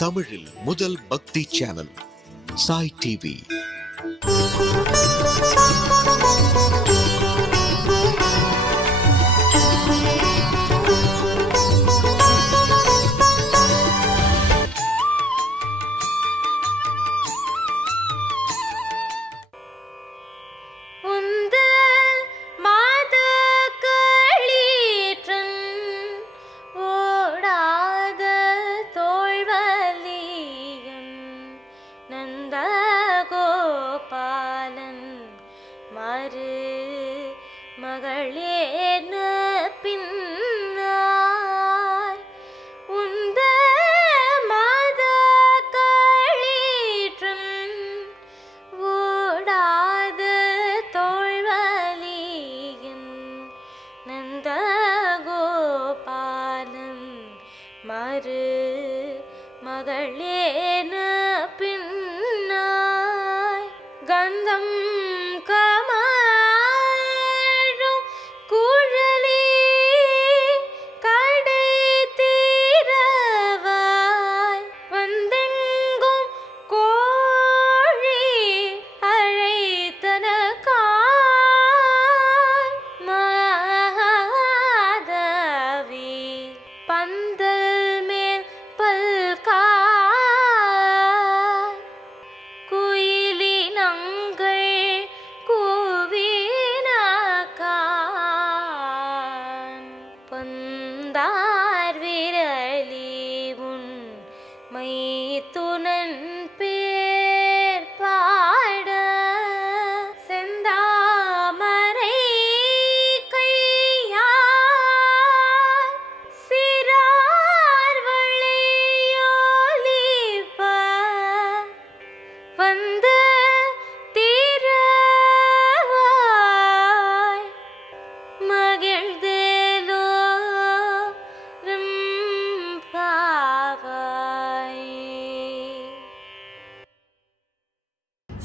தமிழில் முதல் பக்தி channel Sai TV.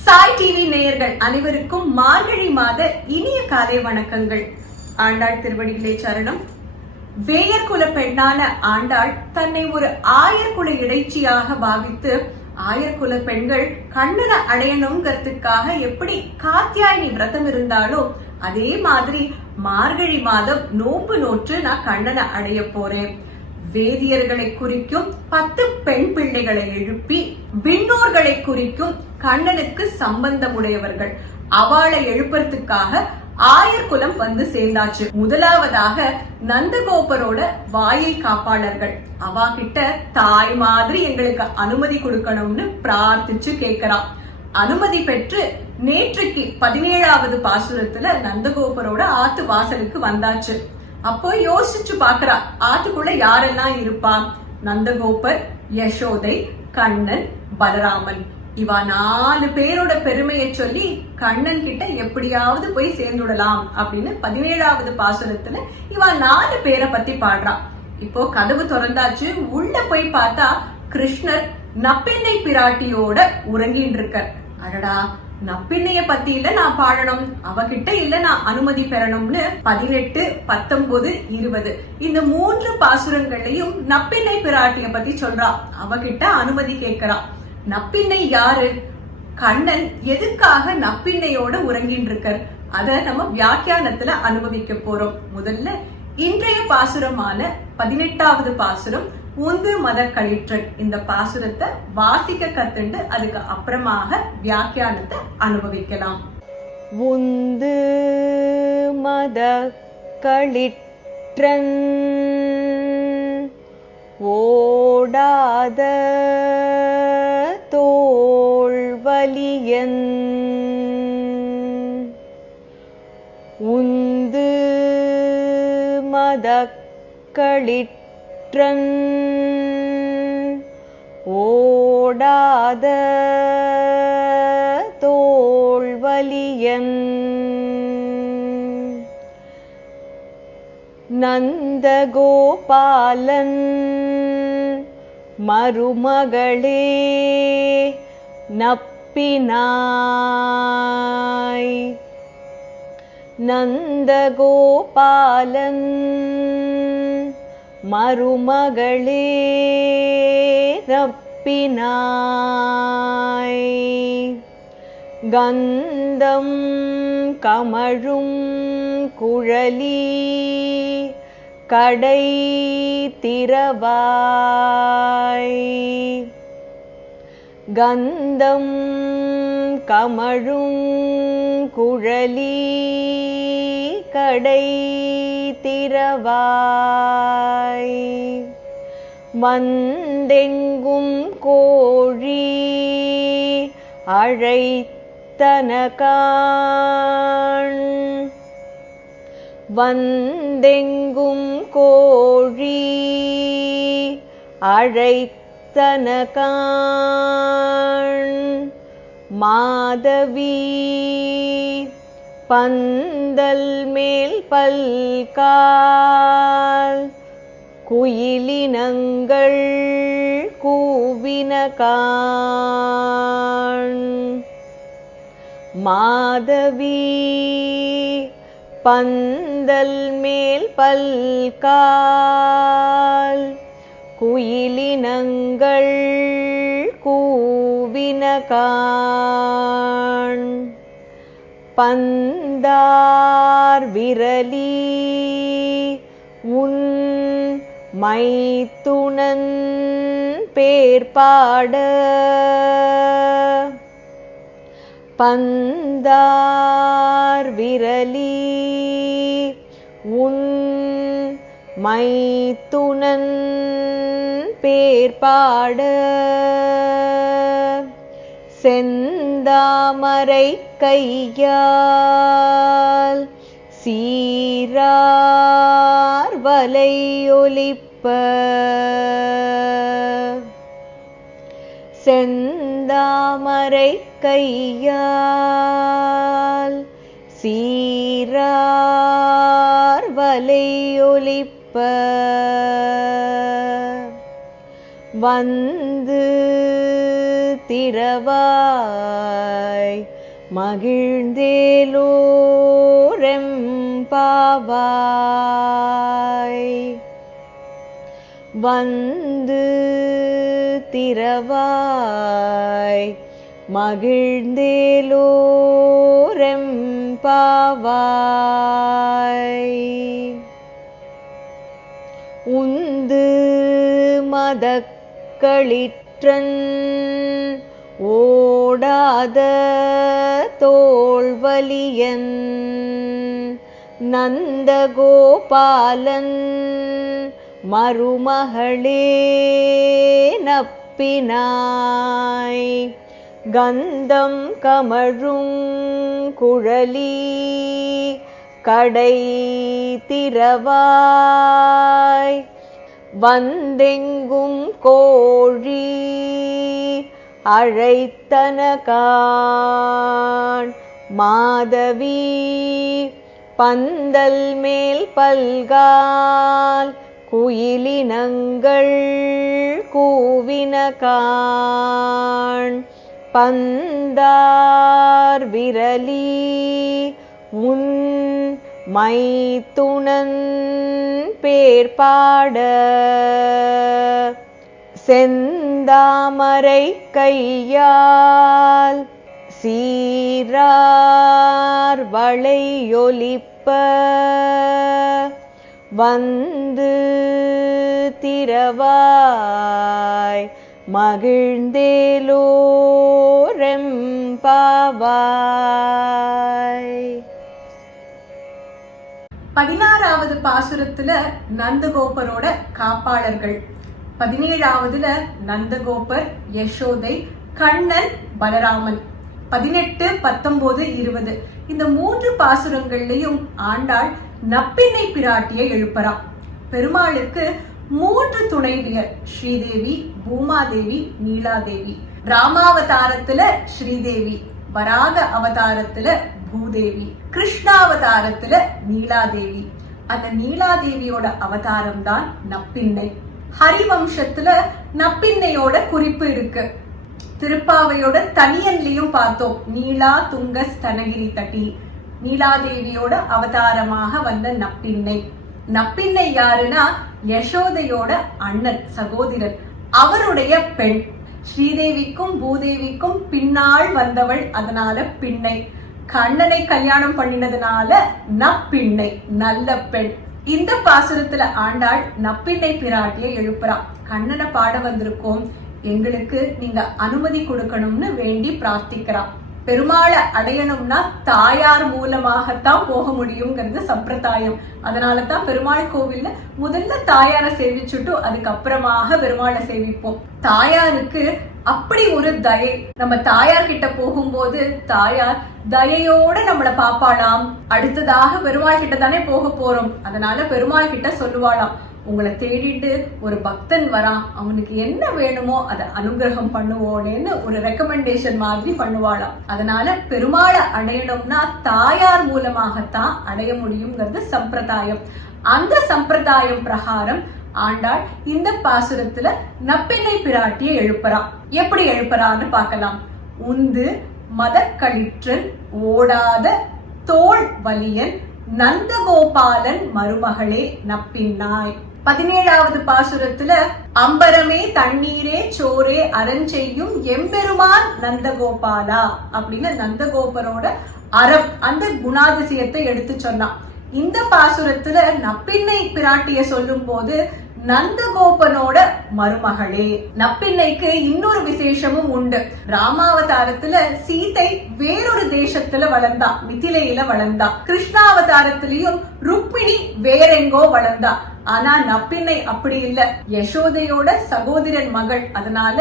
Sai TV நேயர்கள் அனைவருக்கும் மார்கழி மாத இனிய காலை வணக்கங்கள். ஆண்டாள் திருவடிகளே சரணம். வேயர்குல பெண்ணான ஆண்டாள் தன்னை ஒரு ஆயர்குல இடைச்சியாக பாவித்து ஆயர்குல பெண்கள் கண்ணனை அடையணுங்கிறதுக்காக எப்படி காத்தியாயினி விரதம் இருந்தாலோ அதே மாதிரி மார்கழி மாதம் நோன்பு நோற்று நான் கண்ணனை அடைய போறேன். வேதியர்களை குறிக்கும் 10 பெண் பிள்ளைகளை எழுப்பி விண்ணோர்களை குறிக்கும் கண்ணனுக்கு சம்பந்தமுடையவர்கள் அவளை எழுப்புறதுக்காக ஆயர்குலம் வந்து சேர்ந்தாச்சு. முதலாவதாக நந்தகோபரோட வாயை காப்பாளர்கள் அவா கிட்ட தாய் மாதிரி எங்களுக்கு அனுமதி கொடுக்கணும்னு பிரார்த்திச்சு கேட்கிறான். அனுமதி பெற்று நேற்றுக்கு 17வது பாசுரத்துல நந்தகோபரோட ஆத்து வாசலுக்கு வந்தாச்சு. அப்போ யோசிச்சு பாக்குறா, ஆத்துக்குள்ள யாரெல்லாம் இருப்பா? நந்தகோபர், யசோதை, கண்ணன், பலராமன். இவா 4 பேரோட பெருமையை சொல்லி கண்ணன் கிட்ட எப்படியாவது போய் சேர்ந்துடலாம் அப்படின்னு 17வது பாசுரத்துல இவா 4 பேரை பத்தி பாடுறா. இப்போ கதவு திறந்தாச்சு. உள்ள போய் பார்த்தா கிருஷ்ணர் நப்பெண்ணை பிராட்டியோட உறங்கின்னு இருக்கார். அடடா, நப்பிண்ணைய பத்தி இல்ல நான் பாடணும், அவகிட்ட இல்ல நான் அனுமதி பெறணும்னு 18, 19, 20 இந்த 3 பாசுரங்களையும் நப்பிண்ணை பிராட்டிய பத்தி சொல்றா. அவகிட்ட அனுமதி கேட்கிறா. நப்பிண்ணை யாரு? கண்ணன் எதுக்காக நப்பிண்ணையோட உறங்கின்னு இருக்கார் அத நம்ம வியாக்கியானத்துல அனுபவிக்க போறோம். முதல்ல இன்றைய பாசுரமான 18வது பாசுரம் உந்து மத களிற்றன். இந்த பாசுரத்தை வாசிக்க கத்துண்டு அதுக்கு அப்புறமாக வியாக்கியானத்தை அனுபவிக்கலாம். உந்து மத களிற்றன் ஓடாத தோள்வலியன் உந்து மத களிற்றன் ஓடாத தோள்வலியன் நந்தகோபாலன் மருமகளே நப்பினாய். நந்தகோபாலன் மருமகளே நப்பினாய். கந்தம் கமழும் குழலி கடை திறவாய். கந்தம் கமழும் குழலி கடை திறவாய். வந்தெங்கும் கோழி அழைத்தனகான். வந்தெங்கும் கோழி அழைத்தனகான். மாதவி பந்தல் மேல் பல்கால் குயிலினங்கள் கூவினகான். மாதவி பந்தல் மேல் பல்கால் குயிலினங்கள் கூவினகான். பந்தார் விரலி உன் மைத்துனன் பேர்பாட. பந்தார் விரலி உன் மைத்துனன் பேர்பாட. செந்தாமரை கையால் சீரார் வலையொலிப்ப. செந்தாமரை கையால் சீரார் வலையொலிப்ப. வந்து திறவாய் மகிழ்ந்தேலோரெம்பாவாய். வந்து திறவாய் மகிழ்ந்தேலோரெம்பாவாய். உந்து மதக்களிற்றன் ஓடாத தோள்வலியன். நந்தகோபாலன் மருமகளே நப்பினாய். கந்தம் கமழும் குழலி கடை திறவாய். வந்தெங்கும் கோழி அழைத்தனகான். மாதவி பந்தல் மேல் பல்கால் குயிலினங்கள் கூவினகான். பந்தார் விரலி உன் மைத்துனன் பேர்பாட. செந்தாமரை கையால் சீரார் வளையொலிப்ப. வந்து திறவாய் மகிழ்ந்தேலோரெம்பாவாய். 16வது பாசுரத்துல நந்தகோபரோட காப்பாளர்கள், 17வதுல நந்தகோபர், யசோதை, கண்ணன், பலராமன், 18, 19, 20 இந்த 3 பாசுரங்கள்லயும் ஆண்டாள் நப்பின்னை பிராட்டியை எழுப்பறான். பெருமாளுக்கு 3 துணைவியர், ஸ்ரீதேவி, பூமாதேவி, நீலாதேவி. ராமாவதாரத்துல ஸ்ரீதேவி, வராக அவதாரத்துல பூதேவி, கிருஷ்ணாவதாரத்துல நீலாதேவி. அந்த நீலாதேவியோட அவதாரம் தான் நப்பின்னை. ஹரிவம்சத்துல நப்பின்னையோட குறிப்பு இருக்கு. திருப்பாவையோட தனியன்லயும் பார்த்தோம், நீலா துங்க ஸ்தனகிரி தட்டி. நீலாதேவியோட அவதாரமாக வந்த நப்பின்னை. நப்பின்னை யாருன்னா யசோதையோட அண்ணன், சகோதரன், அவருடைய பெண். ஸ்ரீதேவிக்கும் பூதேவிக்கும் பின்னால் வந்தவள், அதனால பின்னை. கண்ணனை கல்யாணம் பண்ணினதுனால நப்பிண்ணை, நல்ல பெண். இந்த பாசுரத்துல ஆண்டாள் நப்பிண்ணை பிராட்டியை எழுப்புறா. கண்ணனை பாட வந்திருக்கோம், எங்களுக்கு நீங்க அனுமதி கொடுக்கணும்னு வேண்டி பிரார்த்திக்கிறா. பெருமாளை அடையணும்னா தாயார் மூலமாகத்தான் போக முடியுங்கிறது சம்பிரதாயம். அதனாலதான் பெருமாள் கோவில்ல முதல்ல தாயாரை சேவிச்சுட்டு அதுக்கப்புறமாக பெருமாளை சேவிப்போம். தாயாருக்கு அப்படி ஒரு தயை. நம்ம தாயார் கிட்ட போகும்போது தாயார் தயையோட நம்மள பாப்பாளாம். அடுத்ததாக பெருமாள் கிட்ட தானே போக போறோம், அதனால பெருமாள் கிட்ட சொல்லுவாளாம், உங்களை தேடிட்டு ஒரு பக்தன் வரான், அவனுக்கு என்ன வேணுமோ அதை அனுகிரகம் பண்ணுவோன்னு ஒரு ரெக்கமெண்டேஷன் மாதிரி பண்ணுவாளாம். அதனால பெருமாளை அடையணும்னா தாயார் மூலமாகத்தான் அடைய முடியுங்கிறது சம்பிரதாயம். அந்த சம்பிரதாயம் பிரகாரம் ஆண்டாள் இந்த பாசுரத்துல நப்பிண்ணை பிராட்டியை எழுப்புறா. எப்படி எழுப்புறான்னு பார்க்கலாம். உந்து மதக்களிற்றன் ஓடாத தோள் வலியன் நந்தகோபாலன் மருமகளே நப்பின்னாய். 17வது பாசுரத்துல அம்பரமே தண்ணீரே சோரே அரஞ்செய்யும் எம்பெருமான் நந்தகோபாலா அப்படின்னு நந்தகோபரோட அறம், அந்த குணாதிசயத்தை எடுத்து சொன்னான். இந்த பாசுரத்துல நப்பிண்ணை பிராட்டிய சொல்லும் போது நந்தகோபனோட மருமகளே. நப்பிண்ணைக்கு இன்னொரு விசேஷமும் உண்டு. ராமாவதாரத்துல சீதை வேறொரு தேசத்துல வளர்ந்தா, மிதிலையில வளர்ந்தா. கிருஷ்ணாவதாரத்திலையும் ருக்மிணி வேறெங்கோ வளர்ந்தா. ஆனா நப்பிண்ணை அப்படி இல்ல, யசோதையோட சகோதரன் மகள். அதனால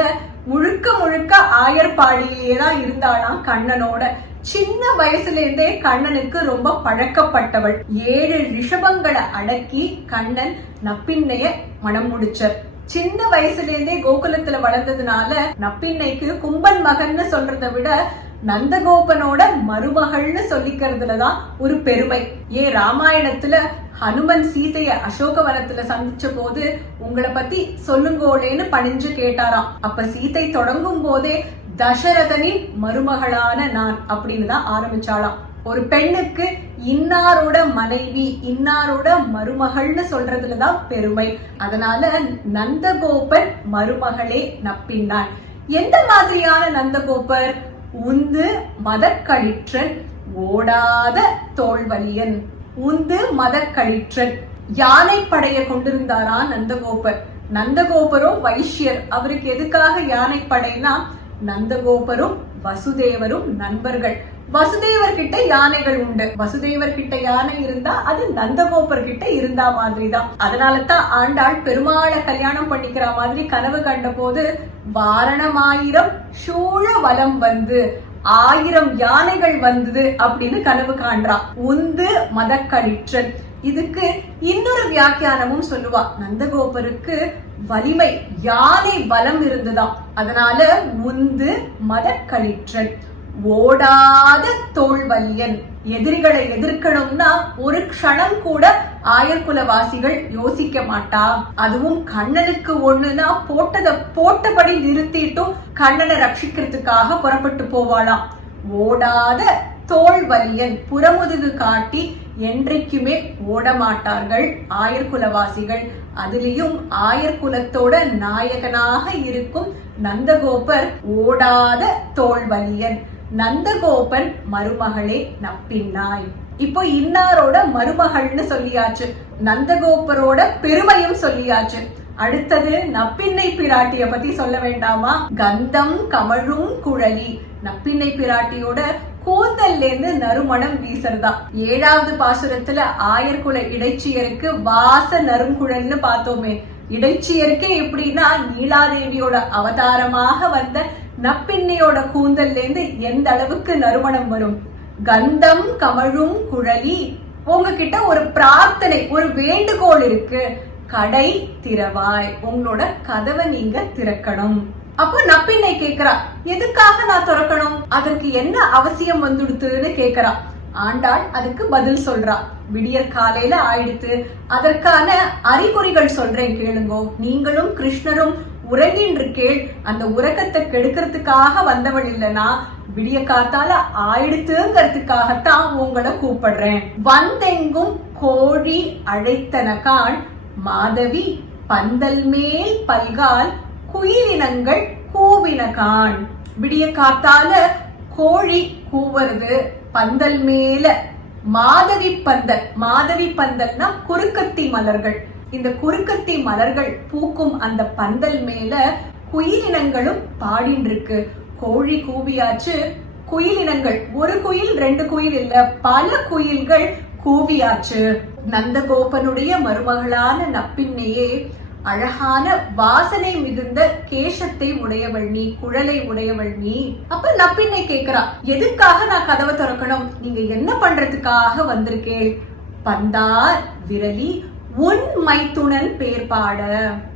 முழுக்க முழுக்க ஆயர்பாடியிலே தான் இருந்தாளாம் கண்ணனோட. சின்ன வயசுல இருந்தே கண்ணனுக்கு ரொம்ப பழக்கப்பட்டவள். 7 ரிஷபங்களை அடக்கி கண்ணன் நப்பிண்ணைய மனம் முடிச்சார். சின்ன வயசுல இருந்தே கோகுலத்துல வளர்ந்ததுனால நப்பிண்ணைக்கு கும்பன் மகன்னு சொல்றதை விட நந்தகோபனோட மருமகள்னு சொல்லிக்கிறதுலதான் ஒரு பெருமை. ஏன் ராமாயணத்துல ஹனுமன் சீதைய அசோகவனத்துல சந்திச்ச போது உங்களை பத்தி சொல்லுங்கோளேன்னு பணிஞ்சு கேட்டாராம். அப்ப சீதை தொடங்கும் போதே தசரதனின் மருமகளான நான் அப்படின்னு தான் ஆரம்பிச்சாளாம். ஒரு பெண்ணுக்கு இன்னாரோட மனைவி, இன்னாரோட மருமகள்னு சொல்றதுலதான் பெருமை. அதனால நந்தகோபன் மருமகளே நப்பின்னான். எந்த மாதிரியான நந்தகோபர்? உந்து மதக்களிற்றன் ஓடாத தோள்வலியன். உந்து மதக்களிற்றன், யானை படைய கொண்டிருந்தாரா நந்தகோபர். நந்தகோபரும் வைஷ்யர். அவருக்கு எதுக்காக யானை படைனா, நந்தகோபரும் வசுதேவரும் நண்பர்கள். வசுதேவர் கிட்ட யானைகள் உண்டு. வசுதேவர் கிட்ட யானை இருந்தா அது நந்தகோபர் கிட்ட இருந்தா மாதிரிதான். அதனாலதான் ஆண்டாள் பெருமாளை கல்யாணம் பண்ணிக்கிற மாதிரி கனவு கண்ட போது வாரணமாயிரம் சூழ வலம் வந்து 1000 யானைகள் வந்தது அப்படின்னு கனவு காண்றா. உந்து மதக்களிற்றன். இதுக்கு இன்னொரு வியாக்கியானமும் சொல்லுவா. நந்தகோபருக்கு வலிமை, யானை பலம் இருந்ததாம். அதனால உந்து மதக்களிற்றன், ஓடாத தோள்வலியன். எதிரிகளை எதிர்க்கணும்னா ஒரு க்ஷணம் கூட ஆயர்குலவாசிகள் யோசிக்க மாட்டா. அதுவும் கண்ணனுக்கு ஒண்ணுனா போட்டத போட்டபடி நிறுத்திட்டும் கண்ணனை ரட்சிக்கிறதுக்காக புறப்பட்டு போவாளாம். ஓடாத தோள்வலியன், புறமுதுகு காட்டி என்றைக்குமே ஓடமாட்டார்கள் ஆயர்குலவாசிகள். அதுலயும் ஆயர்குலத்தோட நாயகனாக இருக்கும் நந்தகோபர் ஓடாத தோள்வலியன். நந்தகோபன் மருமகளே நப்பின்னாய். இப்போ இன்னாரோட மருமகள்னு சொல்லியாச்சு, நந்தகோபரோட பெருமையும் சொல்லியாச்சு. அடுத்தது நப்பிண்ணை பிராட்டிய பத்தி சொல்ல வேண்டாமா? கந்தம் கமழும் குழலி. நப்பிண்ணை பிராட்டியோட கூந்தல்ல இருந்து நறுமணம் வீசறதா. 7வது பாசுரத்துல ஆயர்குல இடைச்சியருக்கு வாச நறுங்குழல்னு பார்த்தோமே. இடைச்சியருக்கு எப்படின்னா நீலாதேவியோட அவதாரமாக வந்த நப்பிண்ணையோட கூந்தல்ல இருந்து எந்த அளவுக்கு நறுமணம் வரும். கந்தம் கமழும் குழலி. உங்ககிட்ட ஒரு பிரார்த்தனை, ஒரு வேண்டுகோள் இருக்கு. கடை திறவாய், உங்களோட கதவை நீங்க திறக்கணும். அப்போ நப்பிண்ணை கேக்குறா, எதுக்காக நான் திறக்கணும், அதற்கு என்ன அவசியம் வந்துடுத்துன்னு கேக்குறா. ஆண்டாள் அதுக்கு பதில் சொல்றா. விடியற் காலையில ஆயிடுத்து, அதற்கான அறிகுறிகள் சொல்றேன் கேளுங்கோ. நீங்களும் கிருஷ்ணரும் உறங்கின்றிருக்கேள். அந்த உறக்கத்தை கெடுக்கிறதுக்காக வந்தவள் இல்லனா, விடிய காத்தால ஆயிடுத்துங்கிறதுக்காகத்தான் உங்களை கூப்பிடுறேன். வந்தெங்கும் கோழி அழைத்தனகான் மாதவி பந்தல் மேல் பல்கால் குயிலினங்கள் கூவினகான். விடிய காத்தால கோழி கூவுறது, பந்தல் மேல மாதவி பந்தல். மாதவி பந்தல்னா குறுக்கத்தி மலர்கள். இந்த குறுக்கத்தி மலர்கள் பூக்கும் அந்த பந்தல் மேல குயிலினங்களும் பாடின்னு இருக்கு. கோழி கூவியாச்சு, குயிலினங்கள், ஒரு குயில் ரெண்டு குயில் இல்ல, பல குயில்கள் கூவியாச்சு. நந்தகோபனுடைய மருமகளான நப்பின்னையே, அழகான வாசனை மிகுந்த கேசத்தை உடையவள் நீ, குழலை உடையவள் நீ. அப்ப நப்பின்னை கேக்குறா, எதுக்காக நான் கதவை திறக்கணும்? நீங்க என்ன பண்றதுக்காக வந்திருக்கேன்? பந்தார் விரலி உன் மைத்துனன் பேர் பாட.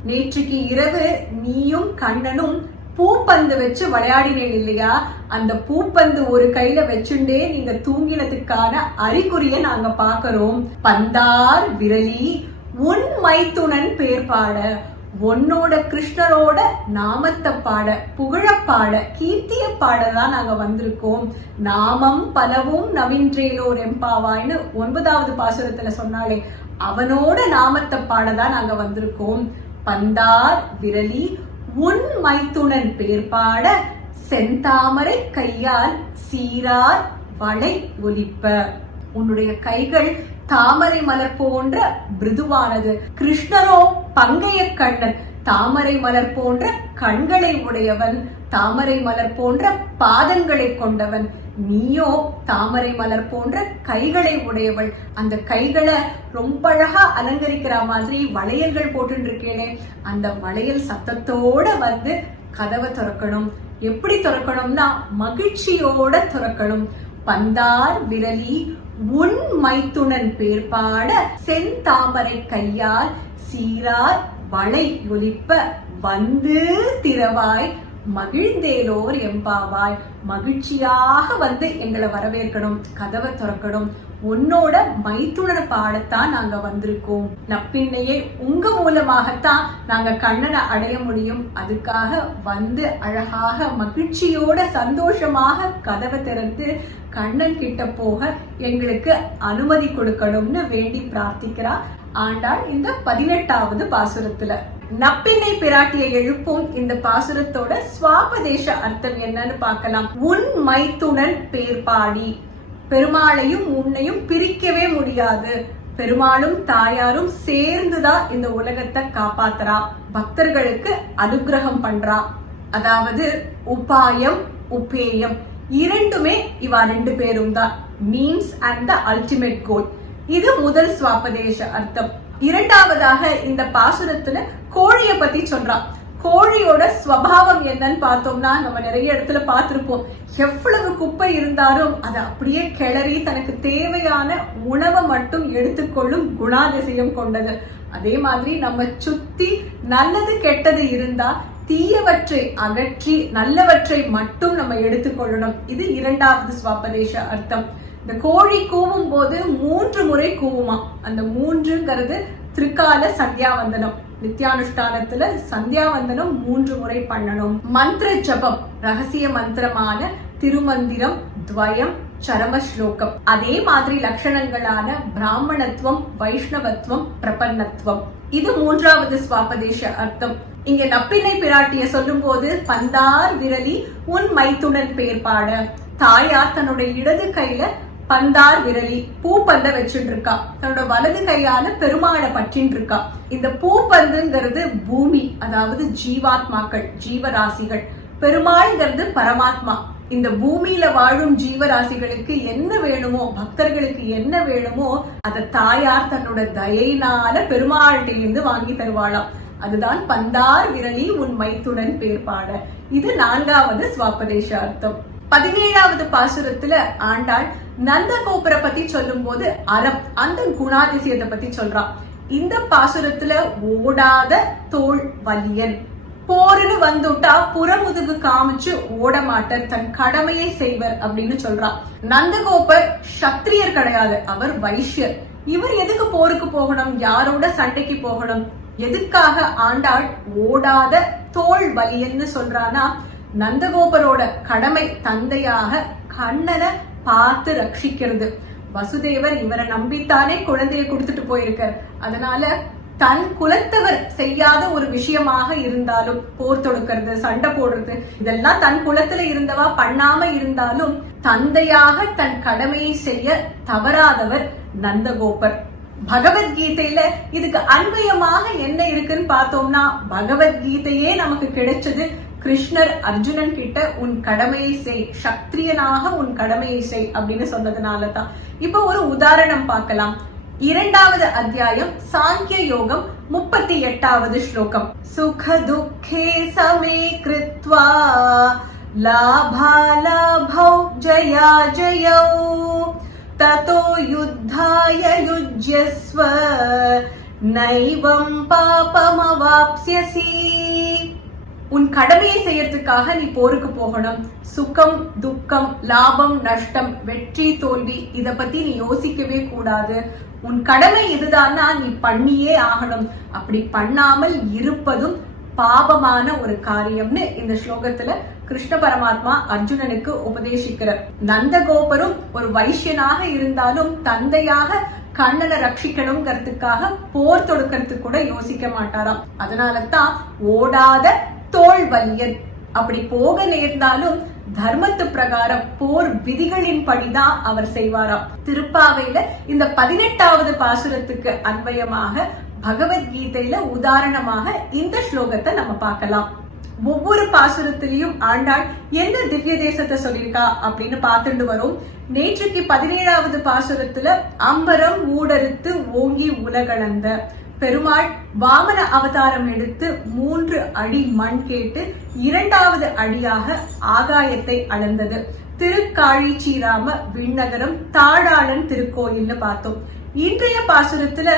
நேற்றுக்கு இரவு நீயும் கண்ணனும் பூப்பந்து வச்சு விளையாடினேன் இல்லையா? அந்த பூப்பந்து ஒரு கையில வச்சுட்டே நீங்க தூங்கினதுக்கான அறிகுறிய நாங்க பாக்குறோம். பந்தார் விரலி உன் மைத்துனன் பேர் பாட. உன்னோட கிருஷ்ணரோட நாமத்தை பாட, புகழப்பாட, கீர்த்திய பாடதான் நாங்க வந்திருக்கோம். நாமம் பலவும் நவின்றேலோர் எம்பாவாய்னு 9வது பாசுரத்துல சொன்னாலே, அவனோட நாமத்தை பாடதான் நாங்க வந்திருக்கோம். பந்தார் விரலி உன் மைத்துனன் பேர் பாட, செந்தாமரை கையால் சீரார் வளை ஒலிப்ப. உன்னுடைய கைகள் தாமரை மலர் போன்ற மிருதுவானது. கிருஷ்ணரோ பங்கைய கண்ணன், தாமரை மலர் போன்ற கண்களை உடையவன், தாமரை மலர் போன்ற பாதங்களை கொண்டவன். நீயோ தாமரை மலர் போன்ற கைகளை உடையவள். அந்த கைகளை ரொம்ப அழகா அலங்கரிக்கிற மாதிரி வளையல்கள் போட்டு இருக்கேனே, அந்த வளையல் சத்தத்தோட வந்து கதவை திறக்கணும். எப்படி திறக்கணும்னா மகிழ்ச்சியோட திறக்கணும். பந்தார் விரலி உன் மைத்துனன் பேர் பாட, செந்தாமரை கையால் சீரார் வளை ஒலிப்ப. வந்து திறவாய் மகிழ்ந்தேலோர் எம்பாவாய். மகிழ்ச்சியாக வந்து எங்களை வரவேற்கணும், கதவை திறக்கணும். உன்னோட மைத்துனனை பாடத்தான் நாங்க வந்திருக்கோம். நப்பின்னையே, உங்க மூலமாகத்தான் நாங்க கண்ணனை அடைய முடியும். அதுக்காக வந்து அழகாக மகிழ்ச்சியோட சந்தோஷமாக கதவை திறந்து கண்ணன் கிட்ட போக எங்களுக்கு அனுமதி கொடுக்கணும்னு வேண்டி பிரார்த்திக்கிறா ஆண்டாள் இந்த 18வது பாசுரத்துல. நப்பின்னை பிராட்டியை எழுப்பும் இந்த பாசுரத்தோட சுவாபதேச அர்த்தம் என்னன்னு பார்க்கலாம். உன் மைத்துனன் பேர் பாடி. பெருமாளையும் உன்னையும் பிரிக்கவே முடியாது. பெருமாளும் தாயாரும் சேர்ந்துதான் இந்த உலகத்தை காப்பாத்துறா, பக்தர்களுக்கு அனுகிரகம் பண்றா. அதாவது உபாயம் உபேயம் இரண்டுமே இவா 2 பேரும் தான். Means and the ultimate goal. இது முதல் சுவாபதேச அர்த்தம். இரண்டாவதாக இந்த பாசுரத்துல கோழிய பத்தி சொல்றான். கோழியோட ஸ்வபாவம் என்னன்னு பார்த்தோம்னா, நம்ம நிறைய இடத்துல பார்த்திருப்போம். எவ்வளவு குப்பை இருந்தாலும் அதை அப்படியே கிளறி தனக்கு தேவையான உணவை மட்டும் எடுத்துக்கொள்ளும் குணாதிசயம் கொண்டது. அதே மாதிரி நம்ம சுத்தி நல்லது கெட்டது இருந்தா தீயவற்றை அகற்றி நல்லவற்றை மட்டும் நம்ம எடுத்துக்கொள்ளணும். இது இரண்டாவது சுவாபதேச அர்த்தம். இந்த கோழி கூவும் போது 3 முறை கூவுமா. அந்த 3ங்கிறது திரிகால சந்தியாவந்தனம். நித்யானுஷ்டானத்துல சந்தியாவந்தனம் 3 முறை பண்ணணும். மந்திர ஜபம், ரகசிய மந்திரமான திருமந்திரம், துவயம், சரம ஸ்லோகம். அதே மாதிரி லட்சணங்களான பிராமணத்துவம், வைஷ்ணவத்துவம், பிரபன்னத்துவம். இது 3வது சுவாபதேச அர்த்தம். இங்க நப்பின்னை பிராட்டிய சொல்லும் போது பந்தார் விரலி உன் மைத்துனன் பேர் பாட. தாயார் தன்னுடைய இடது கையில பந்தார் விரலி பூப்பந்த வச்சுட்டு இருக்கா, தன்னோட வலது கையால பெருமாளை பற்றின்னு இருக்கா. இந்த பூப்பந்துங்கிறது பூமி, அதாவது ஜீவாத்மாக்கள், ஜீவராசிகள். பெருமாள்ங்கிறது பரமாத்மா. இந்த பூமியில வாழும் ஜீவராசிகளுக்கு என்ன வேணுமோ, பக்தர்களுக்கு என்ன வேணுமோ அத தாயார் தன்னோட தயையினால பெருமாள்கிட்ட இருந்து வாங்கி தருவாளாம். அதுதான் பந்தார் விரலி உன் மைத்துனன் பேர் பாட. இது 4வது சுவாபதேச அர்த்தம். 17வது பாசுரத்துல ஆண்டாள் நந்தகோபுர பத்தி சொல்லும் போது அறம், அந்த குணாதிசயத்தை பத்தி சொல்றான். இந்த பாசுரத்துல ஓடாத தோல் வலியன். போர்னு வந்துட்டா புறமுதுகு காமிச்சு ஓட மாட்டர், தன் கடமையை செய்வர் அப்படின்னு சொல்றான். நந்தகோபர் சத்திரியர் கிடையாது, அவர் வைஷ்யர். இவர் எதுக்கு போருக்கு போகணும், யாரோட சண்டைக்கு போகணும்? எதுக்காக ஆண்டாள் ஓடாத தோல் வலியன்னு சொல்றானா, நந்தகோபரோட கடமை தந்தையாக கண்ணனை பார்த்து ரட்சிக்கிறது. வசுதேவர் இவரை நம்பித்தானே குழந்தைய கொடுத்துட்டு போயிருக்கார். அதனால தன் குலத்தவர் செய்யாத ஒரு விஷயமாக இருந்தாலும், போர் தொடுக்கிறது, சண்டை போடுறது, இதெல்லாம் தன் குலத்துல இருந்தவா பண்ணாம இருந்தாலும் தந்தையாக தன் கடமையை செய்ய தவறாதவர் நந்தகோபர். பகவத்கீதையில இதுக்கு அன்வயமாக என்ன இருக்குன்னு பார்த்தோம்னா, பகவத்கீதையே நமக்கு கிடைச்சது கிருஷ்ணர் அர்ஜுனன் கிட்ட உன் கடமையை செய், சத்திரியனாக உன் கடமையை செய் அப்படின்னு சொன்னதுனாலதான். இப்ப ஒரு உதாரணம் பார்க்கலாம். 2வது அத்தியாயம் சாங்கிய யோகம் 38வது ஸ்லோகம். சுக துக்கே சமே கிருத்வா லாபாலாபௌ ஜயா ஜயௌ ததோ யுத்தாய யுஜ்யஸ்வ நைவம் பாபமவாப்ஸ்யசி. உன் கடமையை செய்யறதுக்காக நீ போருக்கு போகணும். சுகம் துக்கம், லாபம் நஷ்டம், வெற்றி தோல்வி இத பத்தி நீ யோசிக்கவே கூடாது. உன் கடமை இதுதான்னா நீ பண்ணியே ஆகணும். அப்படி பண்ணாமல் இருப்பதும் பாபமான ஒரு காரியம்னு இந்த ஸ்லோகத்துல கிருஷ்ண பரமாத்மா அர்ஜுனனுக்கு உபதேசிக்கிறார். நந்தகோபரும் ஒரு வைஷ்யனாக இருந்தாலும் தந்தையாக கண்ணனை ரட்சிக்கணுங்கிறதுக்காக போர் தொடுக்கிறதுக்கு கூட யோசிக்க மாட்டாராம். அதனாலதான் ஓடாத தோல் வலியன். அப்படி போக நேர்ந்தாலும் தர்மத்து பிரகாரம் போர் விதிகளின் படிதான் அவர் செய்வாராம். திருப்பாவையில இந்த 18வது பாசுரத்துக்கு அன்வயமாக பகவத்கீதையில உதாரணமாக இந்த ஸ்லோகத்தை நம்ம பார்க்கலாம். ஒவ்வொரு பாசுரத்திலையும் ஆண்டாள் எந்த திவ்ய தேசத்தை சொல்லியிருக்கா அப்படின்னு பார்த்துட்டு வரும். நேற்றுக்கு 17வது பாசுரத்துல அம்பரம் ஊடறுத்து ஓங்கி உலகளந்த பெருமாள் வாமன அவதாரம் எடுத்து 3 அடி மண் கேட்டு 2வது அடியாக ஆகாயத்தை அளந்தது. திருக்காழிச்சீராம விண்ணகரம் தாடாளன் திருக்கோயில்னு பார்த்தோம். இன்றைய பாசுரத்துல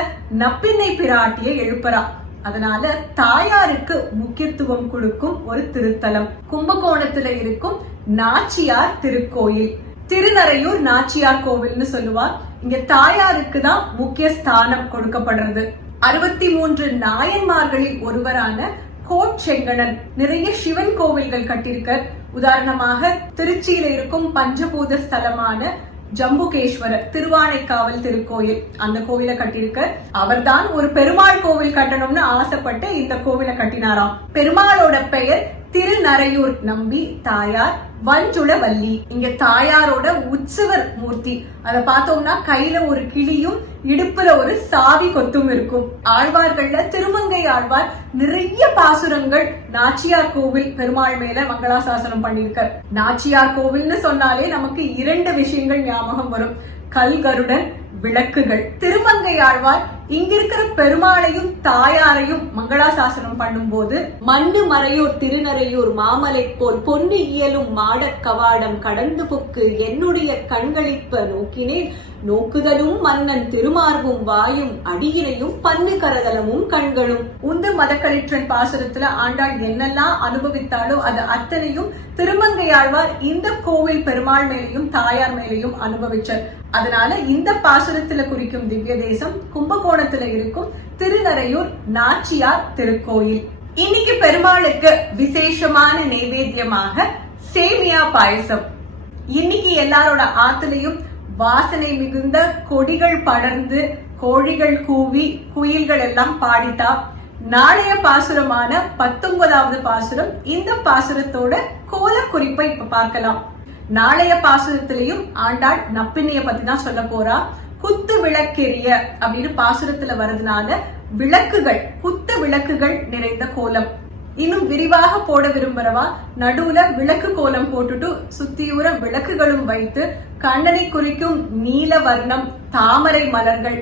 நப்பின்னை பிராட்டிய எழுப்பரா. அதனால தாயாருக்கு முக்கியத்துவம் கொடுக்கும் ஒரு திருத்தலம் கும்பகோணத்துல இருக்கும் நாச்சியார் திருக்கோயில். திருநறையூர் நாச்சியார் கோவில்னு சொல்லுவார். இங்க தாயாருக்கு தான் முக்கிய ஸ்தானம் கொடுக்கப்படுறது. 63 நாயன்மார்களில் ஒருவரான கோட்செங்கணன் நிறைய சிவன் கோவில்கள் கட்டியிருக்கார். உதாரணமாக திருச்சியில இருக்கும் பஞ்சபூத ஸ்தலமான ஜம்புகேஸ்வரர் திருவானைக்காவல் திருக்கோயில், அந்த கோவில கட்டியிருக்கார். அவர்தான் ஒரு பெருமாள் கோவில் கட்டணும்னு ஆசைப்பட்டு இந்த கோவில கட்டினாராம். பெருமாளோட பெயர் திருநறையூர் நம்பி, தாயார் வஞ்சுளவல்லி. இங்க தாயாரோட உற்சவர் மூர்த்தி. அத பார்த்தோம்னா கையில ஒரு கிளியும் இடுப்புல ஒரு சாவி கொத்தும் இருக்கும். ஆழ்வார்கள்ல திருமங்கை ஆழ்வார் நிறைய பாசுரங்கள் நாச்சியார் கோவில் பெருமாள் மேல மங்களாசாசனம் பண்ணிருக்கார். நாச்சியார் கோவில்னு சொன்னாலே நமக்கு 2 விஷயங்கள் ஞாபகம் வரும். கல்கருடன், விளக்குகள். திருமங்கை ஆழ்வார் இங்க இருக்கிற பெருமாளையும் தாயாரையும் மங்களாசாசனம் பண்ணும் போது மண்ணு மறையூர் திருநறையூர் மாமலை போல் பொன்னு இயலும் மாடக் கவாடம் கடந்து புக்கு என்னுடைய கண்களிப்ப நோக்கினேன் நோக்குதலும் மன்னன் திருமார்பும் வாயும் அடியினையும் பன்னு கரதலமும் கண்களும். உந்து மதக்களிற்றன் பாசுரத்துல ஆண்டாள் என்னெல்லாம் அனுபவித்தாலோ அது அத்தனையும் திருமங்கையாழ்வார் இந்த கோவில் பெருமாள் மேலையும் தாயார் மேலையும் அனுபவிச்சார். அதனால இந்த பாசுரத்துல குறிக்கும் திவ்ய தேசம் கும்பகோணத்துல இருக்கும் திருநறையூர் நாச்சியார் திருக்கோயில். இன்னைக்கு பெருமாளுக்கு விசேஷமான நைவேத்தியமாக சேமியா பாயசம். இன்னைக்கு எல்லாரோட ஆத்துலையும் வாசனை மிகுந்த கொடிகள் படர்ந்து கோழிகள் கூவி குயில்கள் எல்லாம் பாடிட்டா. நாளைய பாசுரமான 19வது பாசுரம். இந்த பாசுரத்தோட கோல குறிப்பை இப்ப பார்க்கலாம். நாளைய பாசுரத்திலையும் ஆண்டாள் நப்பின்னைய பத்தி தான் சொல்ல போறா. குத்து விளக்கெரிய அப்படின்னு பாசுரத்துல வர்றதுனால விளக்குகள், குத்து விளக்குகள் நிறைந்த கோலம். இன்னும் விரிவாக போட விரும்புறவா நடுவுல விளக்கு கோலம் போட்டுட்டு சுத்தியூர விளக்குகளும் வைத்து கண்ணனை குறிக்கும் நீல வர்ணம் தாமரை மலர்கள்.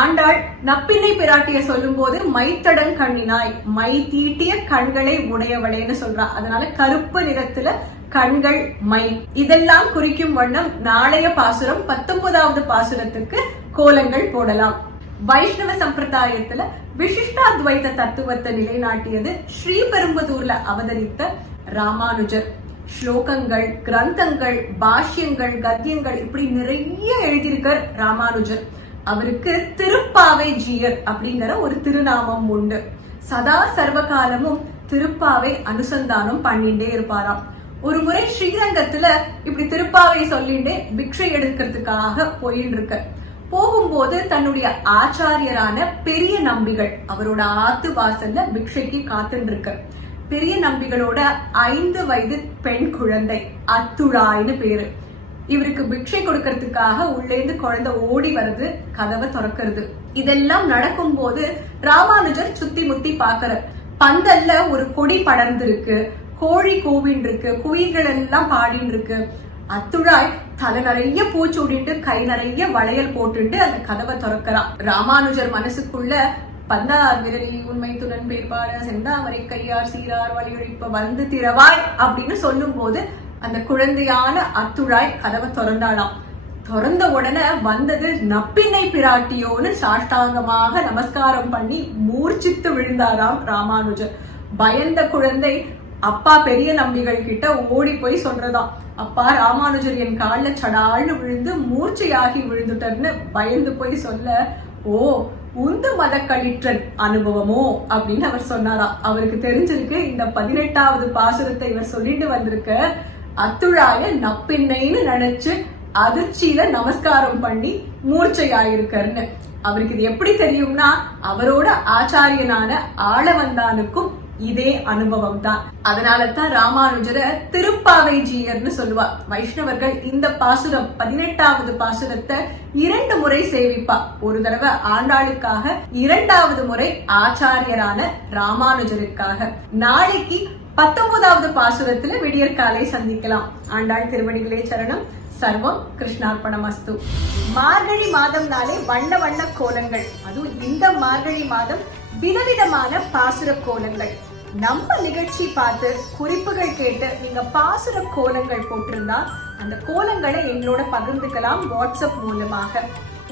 ஆண்டாள் நப்பின்னை பிராட்டிய சொல்லும் போது மைத்தடன் கண்ணினாய், மை தீட்டிய கண்களை உடையவளேன்னு சொல்றா. அதனால கருப்பு நிறத்துல கண்கள், மை இதெல்லாம் குறிக்கும் வண்ணம் நாளைய பாசுரம் 19வது பாசுரத்துக்கு கோலங்கள் போடலாம். வைஷ்ணவ சம்பிரதாயத்துல விசிஷ்டாத்வைத தத்துவத்தை நிலைநாட்டியது ஸ்ரீபெரும்புதூர்ல அவதரித்த ராமானுஜர். ஸ்லோகங்கள், கிரந்தங்கள், பாஷ்யங்கள், கத்தியங்கள் இப்படி நிறைய எழுதியிருக்கார் ராமானுஜர். அவருக்கு திருப்பாவை ஜீயர் அப்படிங்கிற ஒரு திருநாமம் உண்டு. சதா சர்வகாலமும் திருப்பாவை அனுசந்தானம் பண்ணிட்டே இருப்பாராம். ஒரு முறை ஸ்ரீரங்கத்துல இப்படி திருப்பாவை சொல்லிட்டு பிக்ஷை எடுக்கிறதுக்காக போயிட்டு இருக்க போகும்போது தன்னுடைய ஆச்சாரியரான பெரிய நம்பிகள் அவரோட ஆத்து வாசல்ல பிக்ஷைக்கு காத்துட்டு இருக்க. பெரிய நம்பிகளோட 5 வயது பெண் குழந்தை அத்துழாய்னு பேரு. இவருக்கு பிக்ஷை கொடுக்கறதுக்காக உள்ளேந்து குழந்தை ஓடி வருது, கதவை திறக்கிறது. இதெல்லாம் நடக்கும் போது ராமானுஜர் சுத்தி முத்தி பாக்குற. பந்தல்ல ஒரு கொடி படர்ந்து இருக்கு, கோழி கூவின் இருக்கு, குயில்கள் எல்லாம் பாடின்னு இருக்கு. அத்துழாய் தலை நிறைய பூச்சூடிட்டு கை நிறைய வளையல் போட்டுட்டு அந்த கதவை திறக்கிறான். ராமானுஜர் மனசுக்குள்ள பந்தார் விரலி உண்மை துணன் பேர்பாட செந்தாமரை கையார் சீரார் வழியொழிப்ப வந்து திறவாய் அப்படின்னு சொல்லும் போது அந்த குழந்தையான அத்துழாய் கதவை திறந்தாளாம். திறந்த உடனே வந்தது நப்பின்னை பிராட்டியோன்னு சாஷ்டாங்கமாக நமஸ்காரம் பண்ணி மூர்ச்சித்து விழுந்தாராம் ராமானுஜர். பயந்த குழந்தை அப்பா பெரிய நம்பிகள் கிட்ட ஓடி போய் சொல்றதாம், அப்பா ராமானுஜர் என் கால்ல சடால்னு விழுந்து மூர்ச்சையாகி விழுந்துட்டர்னு பயந்து போய் சொல்ல, ஓ உந்து மத கழிற்றன் அனுபவமோ அப்படின்னு அவர் சொன்னாராம். அவருக்கு தெரிஞ்சிருக்கு இந்த 18வது பாசுரத்தை இவர் சொல்லிட்டு வந்திருக்க அத்துழாய நப்பின்னைன்னு நினைச்சு அதிர்ச்சியில நமஸ்காரம் பண்ணி மூர்ச்சையாயிருக்காருன்னு. அவருக்கு இது எப்படி தெரியும்னா அவரோட ஆச்சாரியனான ஆளவந்தானுக்கும் இதே அனுபவம் தான். அதனாலதான் ராமானுஜரை திருப்பாவை ஜீயர்னு சொல்லுவா. வைஷ்ணவர்கள் இந்த பாசுரம் 18வது பாசுரத்தை 2 முறை சேவிப்பா. ஒரு தடவை ஆண்டாளுக்காக, 2வது முறை ஆச்சாரியரான ராமானுஜருக்காக. நாளைக்கு 19வது பாசுரத்துல விடியற்காலை சந்திக்கலாம். ஆண்டாள் திருவடிகளே சரணம். சர்வம் கிருஷ்ணார்ப்பணமஸ்து. மார்கழி மாதம்னாலே வண்ண வண்ண கோலங்கள், அதுவும் இந்த மார்கழி மாதம் விதவிதமான பாசுர கோலங்கள். நம்ம நிகழ்ச்சி பார்த்து குறிப்புகள் கேட்டு நீங்க பாசுர கோலங்கள் போட்டிருந்தா அந்த கோலங்களை எங்களோட பகிர்ந்துக்கலாம் வாட்ஸ்அப் மூலமாக.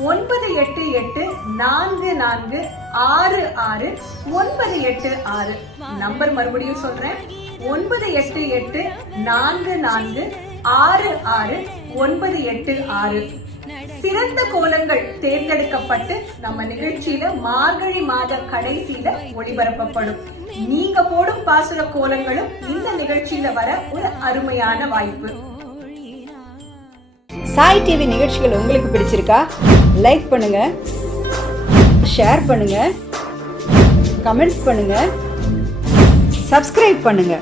9884466986 நம்பர் மறுபடியும் சொல்றேன், 9884466986. சிறந்த கோலங்கள் தேர்ந்தெடுக்கப்பட்டு நம்ம நிகழ்ச்சியில மார்கழி மாத கடைசியில ஒளிபரப்பப்படும். நீங்க போடும் பாசுர கோலங்களும் இந்த நிகழ்ச்சியில வர ஒரு அருமையான வாய்ப்பு. சாய் டிவி நிகழ்ச்சிகள் உங்களுக்கு பிடிச்சிருக்கா? லைக் பண்ணுங்க, ஷேர் பண்ணுங்க, கமெண்ட் பண்ணுங்க, சப்ஸ்கிரைப் பண்ணுங்க.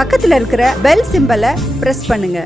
பக்கத்துல இருக்கிற பெல் சிம்பலை பிரஸ் பண்ணுங்க.